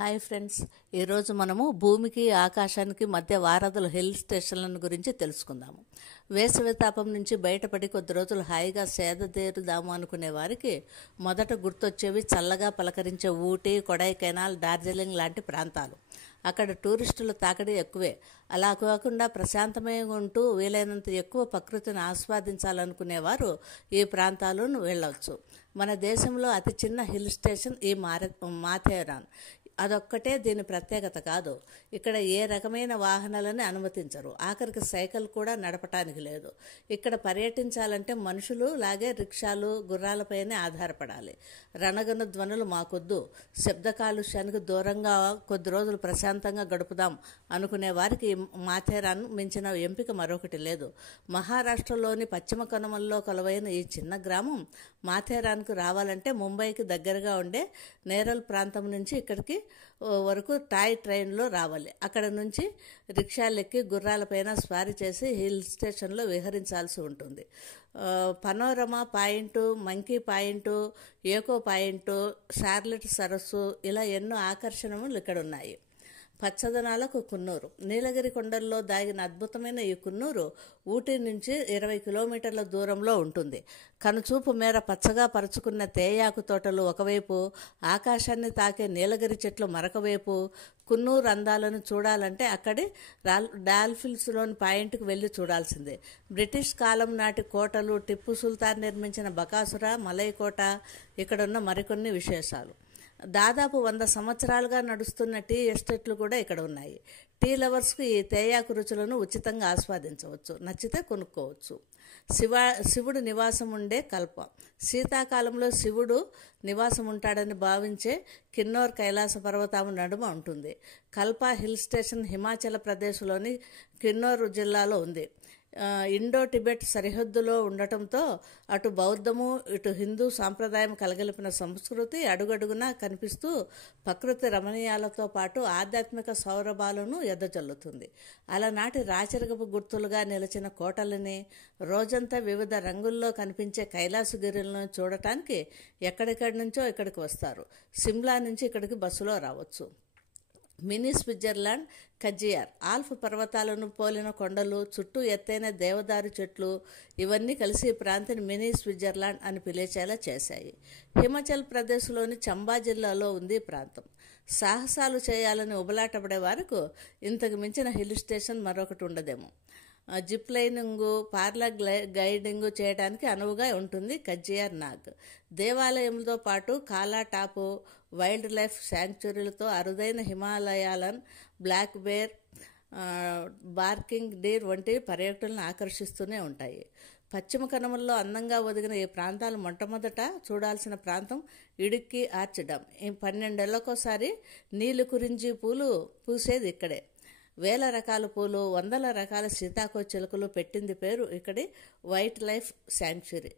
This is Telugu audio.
హాయ్ ఫ్రెండ్స్, ఈరోజు మనము భూమికి ఆకాశానికి మధ్య వారధుల హిల్ స్టేషన్లను గురించి తెలుసుకుందాము. వేసవి తాపం నుంచి బయటపడి కొద్ది రోజులు హాయిగా సేదతీరుదాము అనుకునే వారికి మొదట గుర్తొచ్చేవి చల్లగా పలకరించే ఊటీ, కొడైకెనాల్, డార్జిలింగ్ లాంటి ప్రాంతాలు. అక్కడ టూరిస్టుల తాకిడి ఎక్కువే. అలా కాకుండా ప్రశాంతమైన ఉంటూ వీలైనంత ఎక్కువ ప్రకృతిని ఆస్వాదించాలనుకునేవారు ఈ ప్రాంతాలను వెళ్ళవచ్చు. మన దేశంలో అతి చిన్న హిల్ స్టేషన్ ఈ మాథేరాన్. అదొక్కటే దీని ప్రత్యేకత కాదు. ఇక్కడ ఏ రకమైన వాహనాలని అనుమతించరు. ఆఖరికి సైకిల్ కూడా నడపటానికి లేదు. ఇక్కడ పర్యటించాలంటే మనుషులు లాగే రిక్షాలు, గుర్రాలపైనే ఆధారపడాలి. రణగణ ధ్వనులు మాకొద్దు, శబ్ద కాలుష్యానికి దూరంగా కొద్ది రోజులు ప్రశాంతంగా గడుపుదాం అనుకునే వారికి మాథేరాన్ మించిన ఎంపిక మరొకటి లేదు. మహారాష్ట్రలోని పశ్చిమ కనుమల్లో కొలువైన ఈ చిన్న గ్రామం మాథేరాన్కు రావాలంటే ముంబైకి దగ్గరగా ఉండే నేరల్ ప్రాంతం నుంచి ఇక్కడికి వరకు టాయ్ ట్రైన్లో రావాలి. అక్కడ నుంచి రిక్షాలెక్కి గుర్రాలపైన స్వారీ చేసి హిల్ స్టేషన్లో విహరించాల్సి ఉంటుంది. పనోరమా పాయింటు, మంకీ పాయింటు, ఏకో పాయింటు, షార్లెట్ సరస్సు ఇలా ఎన్నో ఆకర్షణలు ఇక్కడ ఉన్నాయి. పచ్చదనాలకు కున్నూరు. నీలగిరి కొండల్లో దాగిన అద్భుతమైన ఈ కున్నూరు ఊటీ నుంచి 20 కిలోమీటర్ల దూరంలో ఉంటుంది. కనుచూపు మేర పచ్చగా పరుచుకున్న తేయాకు తోటలు ఒకవైపు, ఆకాశాన్ని తాకే నీలగిరి చెట్లు మరొకవైపు. కున్నూరు అందాలను చూడాలంటే అక్కడి డాల్ఫిన్స్లోని పాయింట్కి వెళ్ళి చూడాల్సిందే. బ్రిటిష్ కాలం నాటి కోటలు, టిప్పు సుల్తాన్ నిర్మించిన బకాసుర, మలై కోట ఇక్కడున్న మరికొన్ని విశేషాలు. దాదాపు 100 సంవత్సరాలుగా నడుస్తున్న టీ ఎస్టేట్లు కూడా ఇక్కడ ఉన్నాయి. టీ లవర్స్కు ఈ తేయాకు రుచులను ఉచితంగా ఆస్వాదించవచ్చు, నచ్చితే కొనుక్కోవచ్చు. శివుడు నివాసం ఉండే కల్ప. శీతాకాలంలో శివుడు నివాసం ఉంటాడని భావించే కిన్నౌర్ కైలాస పర్వతం నడుమ ఉంటుంది. కల్ప హిల్ స్టేషన్ హిమాచల్ ప్రదేశ్లోని కిన్నౌర్ జిల్లాలో ఉంది. ఇండో టిబెట్ సరిహద్దులో ఉండటంతో అటు బౌద్ధము, ఇటు హిందూ సాంప్రదాయం కలగలిపిన సంస్కృతి అడుగడుగునా కనిపిస్తూ ప్రకృతి రమణీయాలతో పాటు ఆధ్యాత్మిక సౌరభాలను ఎదజల్లుతుంది. అలనాటి రాచరికపు గుర్తులుగా నిలిచిన కోటలని, రోజంతా వివిధ రంగుల్లో కనిపించే కైలాసగిరులను చూడటానికి ఎక్కడెక్కడి నుంచో ఇక్కడికి వస్తారు. సిమ్లా నుంచి ఇక్కడికి బస్సులో రావచ్చు. Mini Switzerland కజియార్. ఆల్ప్ పర్వతాలను పోలిన కొండలు, చుట్టూ ఎత్తైన దేవదారు చెట్లు ఇవన్నీ కలిసి ఈ ప్రాంతాన్ని మినీ స్విట్జర్లాండ్ అని పిలిచేలా చేశాయి. హిమాచల్ ప్రదేశ్లోని చంబా జిల్లాలో ఉంది ఈ ప్రాంతం. సాహసాలు చేయాలని ఉబలాటపడే వారికి ఇంతకు మించిన హిల్ స్టేషన్ మరొకటి ఉండదేమో. జిప్ లైనింగు, గైడింగ్ చేయడానికి అనువుగా ఉంటుంది కజియార్ నాగ్. దేవాలయంతో పాటు కాలా టాపు, వైల్డ్ లైఫ్ శాంక్చురీలతో అరుదైన హిమాలయాలన్, బ్లాక్ బేర్, బార్కింగ్ డీర్ వంటి పర్యాటకులను ఆకర్షిస్తూనే ఉంటాయి. పశ్చిమ కనుమల్లో అందంగా ఒదిగిన ఈ ప్రాంతాలు మొట్టమొదట చూడాల్సిన ప్రాంతం ఇడుక్కి ఆర్చ్ డ్యామ్. ఈ 12 ఏళ్లకోసారి నీలి కురించి పూలు పూసేది ఇక్కడే. వేల రకాల పూలు, వందల రకాల సీతాకోక చిలుకలు పెట్టింది పేరు ఇక్కడి వైల్డ్ లైఫ్ శాంక్చురీ.